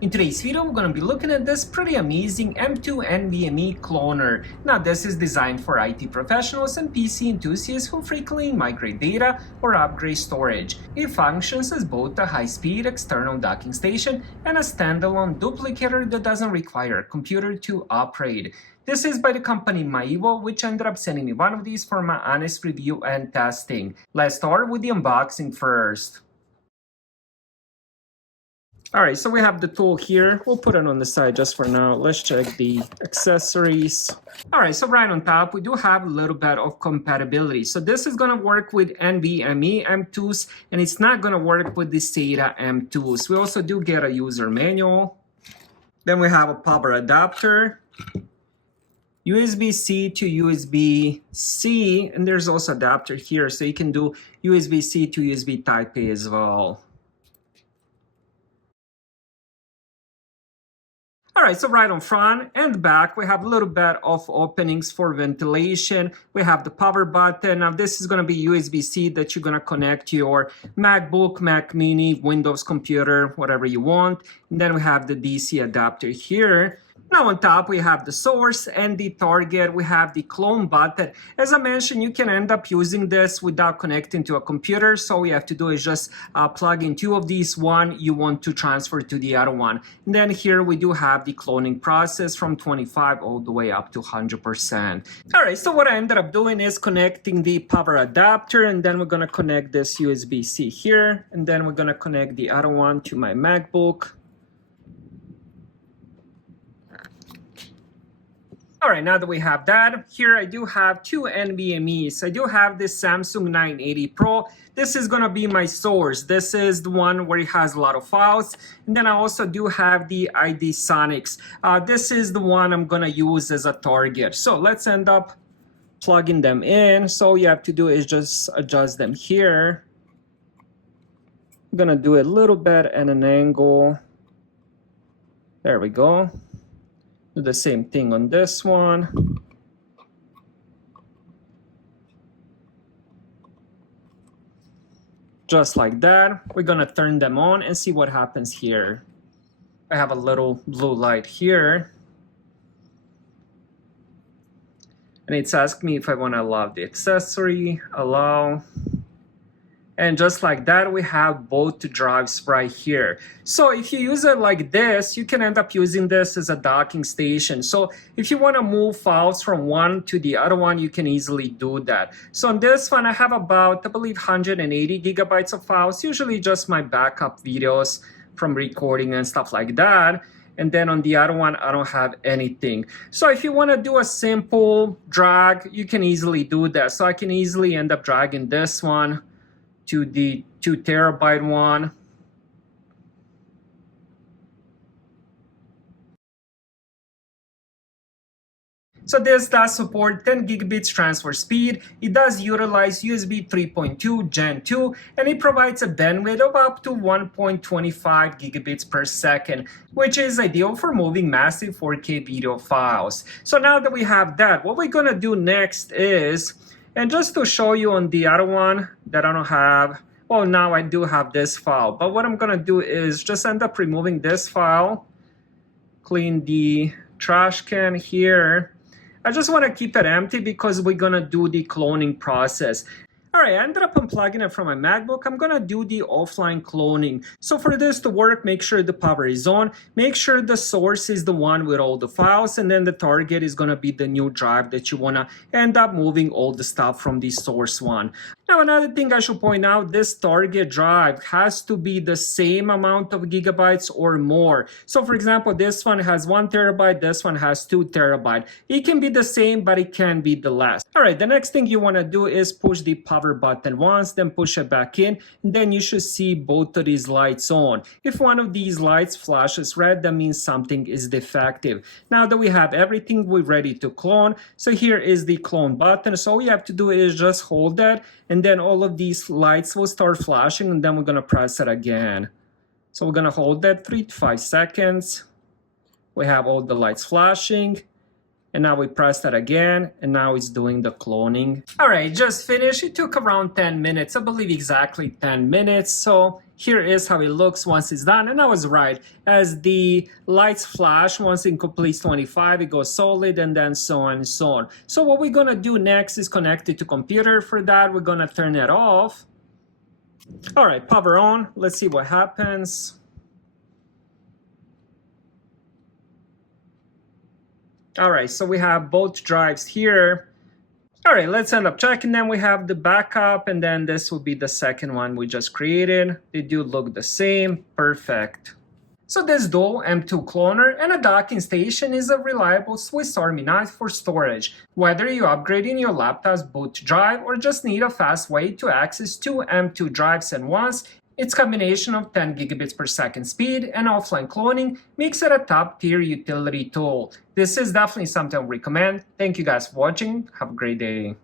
In today's video, we're going to be looking at this pretty amazing M.2 NVMe cloner. Now, this is designed for IT professionals and PC enthusiasts who frequently migrate data or upgrade storage. It functions as both a high-speed external docking station and a standalone duplicator that doesn't require a computer to operate. This is by the company MAIWO, which ended up sending me one of these for my honest review and testing. Let's start with the unboxing first. Alright, so we have the tool here. We'll put it on the side just for now. Let's check the accessories. Alright, so right on top, we do have a little bit of compatibility. So this is going to work with NVMe M.2s, and it's not going to work with the SATA M.2s. We also do get a user manual. Then we have a power adapter, USB-C to USB-C, and there's also adapter here, so you can do USB-C to USB Type-A as well. Alright, so right on front and back, we have a little bit of openings for ventilation. We have the power button. Now, this is going to be USB-C that you're going to connect to your MacBook, Mac Mini, Windows computer, whatever you want. And then we have the DC adapter here. Now on top, we have the source and the target. We have the clone button. As I mentioned, you can end up using this without connecting to a computer. So all you have to do is just plug in two of these. One you want to transfer to the other one. And then here we do have the cloning process from 25 all the way up to 100%. All right, so what I ended up doing is connecting the power adapter, and then we're going to connect this USB-C here. And then we're going to connect the other one to my MacBook. All right, now that we have that, here I do have two NVMe's. I do have this Samsung 980 Pro. This is going to be my source. This is the one where it has a lot of files. And then I also do have the ID Sonics. This is the one I'm going to use as a target. So let's end up plugging them in. So all you have to do is just adjust them here. I'm going to do it a little bit at an angle. There we go. Do the same thing on this one. Just like that. We're gonna turn them on and see what happens here. I have a little blue light here. And it's asking me if I want to allow the accessory, allow. And just like that, we have both drives right here. So if you use it like this, you can end up using this as a docking station. So if you want to move files from one to the other one, you can easily do that. So on this one, I have about, I believe, 180 gigabytes of files, usually just my backup videos from recording and stuff like that. And then on the other one, I don't have anything. So if you want to do a simple drag, you can easily do that. So I can easily end up dragging this one to the 2 terabyte one. So this does support 10 gigabits transfer speed. It does utilize USB 3.2 Gen 2, and it provides a bandwidth of up to 1.25 gigabits per second, which is ideal for moving massive 4K video files. So now that we have that, what we're gonna do next is, and just to show you on the other one that I don't have, well, now I do have this file. But what I'm going to do is just end up removing this file, clean the trash can here. I just want to keep it empty because we're going to do the cloning process. All right, I ended up unplugging it from my MacBook. I'm going to do the offline cloning. So for this to work, make sure the power is on. Make sure the source is the one with all the files. And then the target is going to be the new drive that you want to end up moving all the stuff from the source one. Now, another thing I should point out, this target drive has to be the same amount of gigabytes or more. So for example, this one has 1 terabyte, this one has 2 terabyte. It can be the same, but it can be the less. All right, the next thing you want to do is push the power button once, then push it back in, and then you should see both of these lights on. If one of these lights flashes red, that means something is defective. Now that we have everything, we're ready to clone. So here is the clone button. So all you have to do is just hold that, and then all of these lights will start flashing, and then we're going to press it again. So we're going to hold that 3 to 5 seconds. We have all the lights flashing. And now we press that again, and now it's doing the cloning. All right, just finished. It took around 10 minutes, I believe exactly 10 minutes. So here is how it looks once it's done. And I was right. As the lights flash, once it completes 25, it goes solid, and then so on and so on. So what we're going to do next is connect it to computer. For that, we're going to turn it off. All right, power on. Let's see what happens. All right, so we have both drives here. All right, let's end up checking. Then we have the backup, and then this will be the second one we just created. They do look the same. Perfect. So this dual M.2 cloner and a docking station is a reliable Swiss Army knife for storage. Whether you're upgrading your laptop's boot drive or just need a fast way to access two M.2 drives at once, its combination of 10 gigabits per second speed and offline cloning makes it a top-tier utility tool. This is definitely something I recommend. Thank you guys for watching. Have a great day.